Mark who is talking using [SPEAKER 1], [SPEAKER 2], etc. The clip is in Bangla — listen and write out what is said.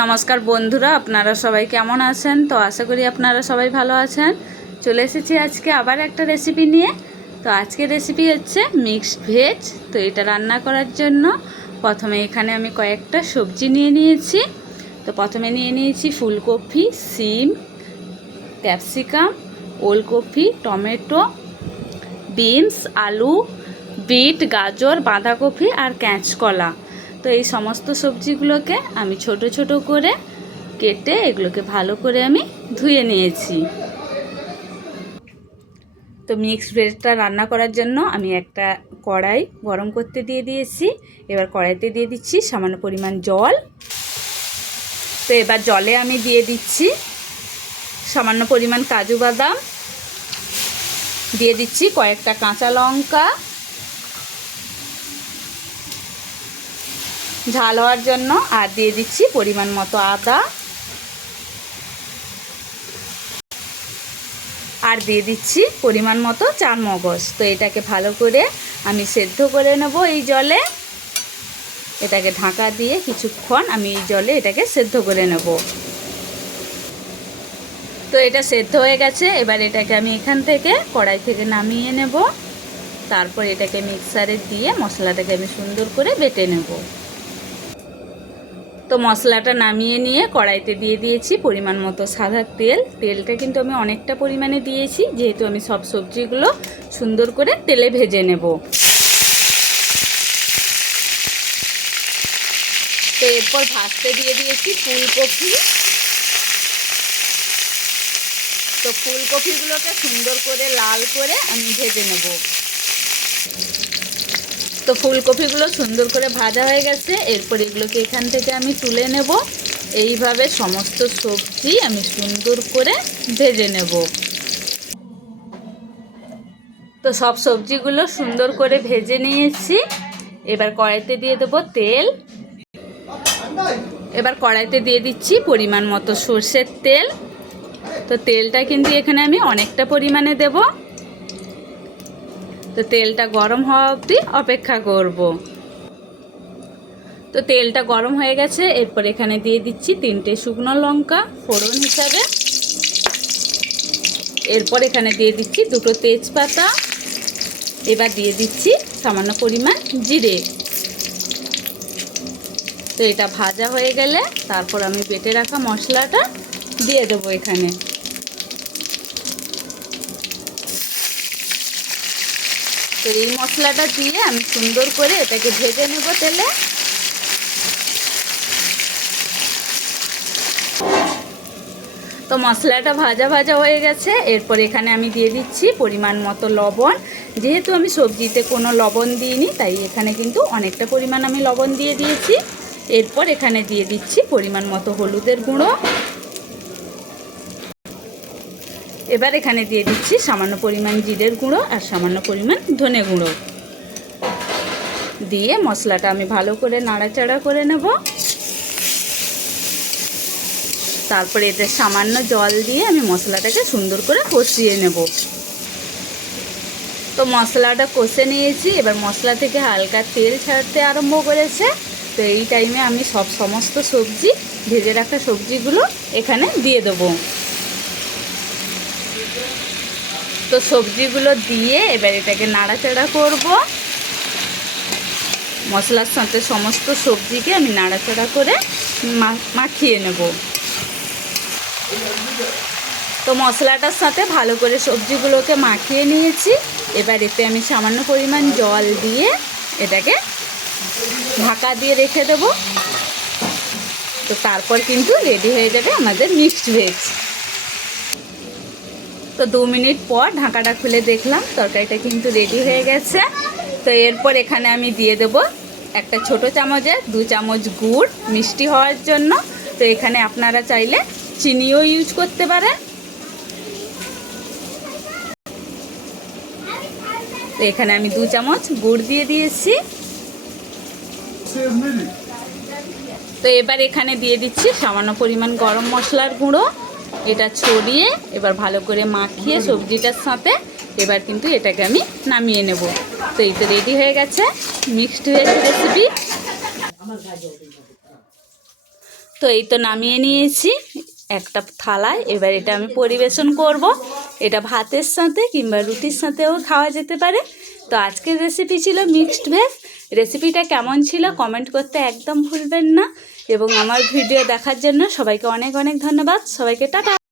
[SPEAKER 1] নমস্কার বন্ধুরা, আপনারা সবাই কেমন আছেন? তো আশা করি আপনারা সবাই ভালো আছেন। চলে এসেছি আজকে আবার একটা রেসিপি নিয়ে। তো আজকে রেসিপি হচ্ছে মিক্সড ভেজ তো এটা রান্না করার জন্য প্রথমে এখানে আমি কয়েকটা সবজি নিয়ে নিয়েছি। তো প্রথমে নিয়ে নিয়েছি ফুলকপি, সিম, ক্যাপসিকাম, ওলকপি, টমেটো, বিনস, আলু, বিট, গাজর, বাঁধাকপি আর কাঁচকলা। তো এই সমস্ত সবজিগুলোকে আমি ছোট ছোট করে কেটে এগুলোকে ভালো করে আমি ধুয়ে নিয়েছি। তো মিক্স ভেজটা রান্না করার জন্য আমি একটা কড়াই গরম করতে দিয়ে দিয়েছি। এবার কড়াইতে দিয়ে দিচ্ছি সামান্য পরিমাণ জল। তো এবার জলে আমি দিয়ে দিচ্ছি সামান্য পরিমাণ কাজু বাদাম। দিয়ে দিচ্ছি কয়েকটা কাঁচা লঙ্কা। ঝাল হওয়ার জন্য আর দিয়ে দিচ্ছি পরিমাণ মতো আদা। আর দিয়ে দিচ্ছি পরিমাণ মতো চার মগজ তো এটাকে ভালো করে আমি সেদ্ধ করে নেব এই জলে। এটাকে ঢাকা দিয়ে কিছুক্ষণ আমি এই জলে এটাকে সেদ্ধ করে নেব। তো এটা সেদ্ধ হয়ে গেছে, এবার এটাকে আমি এখান থেকে কড়াই থেকে নামিয়ে নেব। তারপর এটাকে মিক্সারে দিয়ে মশলাটাকে আমি সুন্দর করে বেটে নেব। তো মশলাটা নামিয়ে নিয়ে কড়াইতে দিয়ে দিয়েছি পরিমাণ মতো সাদা তেল। তেলটা কিন্তু আমি অনেকটা পরিমাণে দিয়েছি, যেহেতু আমি সব সবজিগুলো সুন্দর করে তেলে ভেজে নেব। তো এরপর ভাজতে দিয়ে দিয়েছি ফুলকপি। তো ফুলকপিগুলোকে সুন্দর করে লাল করে আমি ভেজে নেব। তো ফুলকপিগুলো সুন্দর করে ভাজা হয়ে গেছে। এরপর এগুলোকে এখান থেকে আমি তুলে নেব। এইভাবে সমস্ত সবজি আমি সুন্দর করে ভেজে নেব। তো সব সবজিগুলো সুন্দর করে ভেজে নিয়েছি। এবার কড়াইতে দিয়ে দেবো তেল। এবার কড়াইতে দিয়ে দিচ্ছি পরিমাণ মতো সর্ষের তেল। তো তেলটা কিন্তু এখানে আমি অনেকটা পরিমাণে দেব। তো তেলটা গরম হওয়া অবধি অপেক্ষা করব। তো তেলটা গরম হয়ে গেছে, এরপর এখানে দিয়ে দিচ্ছি তিনটে শুকনো লঙ্কা ফোড়ন হিসাবে। এরপর এখানে দিয়ে দিচ্ছি দুটো তেজপাতা। এবার দিয়ে দিচ্ছি সামান্য পরিমাণ জিরে। তো এটা ভাজা হয়ে গেলে তারপর আমি বেটে রাখা মশলাটা দিয়ে দেবো এখানে। তো এই মশলাটা দিয়ে আমি সুন্দর করে এটাকে ভেজে নেব তেলে। তো মশলাটা ভাজা ভাজা হয়ে গেছে। এরপর এখানে আমি দিয়ে দিচ্ছি পরিমাণ মতো লবণ। যেহেতু আমি সবজিতে কোনো লবণ দিইনি, তাই এখানে কিন্তু অনেকটা পরিমাণ আমি লবণ দিয়ে দিয়েছি। এরপর এখানে দিয়ে দিচ্ছি পরিমাণ মতো হলুদের গুঁড়ো। এবার এখানে দিয়ে দিচ্ছি সামান্য পরিমাণ জিরের গুঁড়ো আর সামান্য পরিমাণ ধনে গুঁড়ো। দিয়ে মশলাটা আমি ভালো করে নাড়াচাড়া করে নেব। তারপরে এতে সামান্য জল দিয়ে আমি মশলাটাকে সুন্দর করে কষিয়ে নেব। তো মশলাটা কষে নিয়েছি, এবার মশলা থেকে হালকা তেল ছাড়তে আরম্ভ করেছে। তো এই টাইমে আমি সব সমস্ত সবজি, ভেজে রাখা সবজিগুলো এখানে দিয়ে দেবো। তো সবজিগুলো দিয়ে এবার এটাকে নাড়াচাড়া করব। মশলার সাথে সমস্ত সবজিকে আমি নাড়াচাড়া করে মাখিয়ে নেব। তো মশলাটার সাথে ভালো করে সবজিগুলোকে মাখিয়ে নিয়েছি। এবার এতে আমি সামান্য পরিমাণ জল দিয়ে এটাকে ঢাকা দিয়ে রেখে দেবো। তো তারপর কিন্তু রেডি হয়ে যাবে আমাদের মিক্সড ভেজ তো দু মিনিট পর ঢাকাটা খুলে দেখলাম, তরকারিটা কিন্তু রেডি হয়ে গেছে। তো এরপর এখানে আমি দিয়ে দেব একটা ছোট চামচের দু চামচ গুড় মিষ্টি হওয়ার জন্য। তো এখানে আপনারা চাইলে চিনিও ইউজ করতে পারেন। তো এখানে আমি দু চামচ গুড় দিয়ে দিয়েছি। তো এবার এখানে দিয়ে দিচ্ছি সামান্য পরিমাণ গরম মশলার গুঁড়ো। এটা ছড়িয়ে এবার ভালো করে মাখিয়ে সবজিটার সাথে এবার কিন্তু এটাকে আমি নামিয়ে নেব। তো এই তো রেডি হয়ে গেছে মিক্সড ভেজ রেসিপি তো এই তো নামিয়ে নিয়েছি, একটা থালায়। এবার এটা আমি পরিবেশন করব। এটা ভাতের সাথে কিংবা রুটির সাথেও খাওয়া যেতে পারে। তো আজকের রেসিপি ছিল মিক্সড ভেজ রেসিপিটা কেমন ছিল কমেন্ট করতে একদম ভুলবেন না। এবং আমার ভিডিও দেখার জন্য সবাইকে অনেক অনেক ধন্যবাদ। সবাইকে টাটা।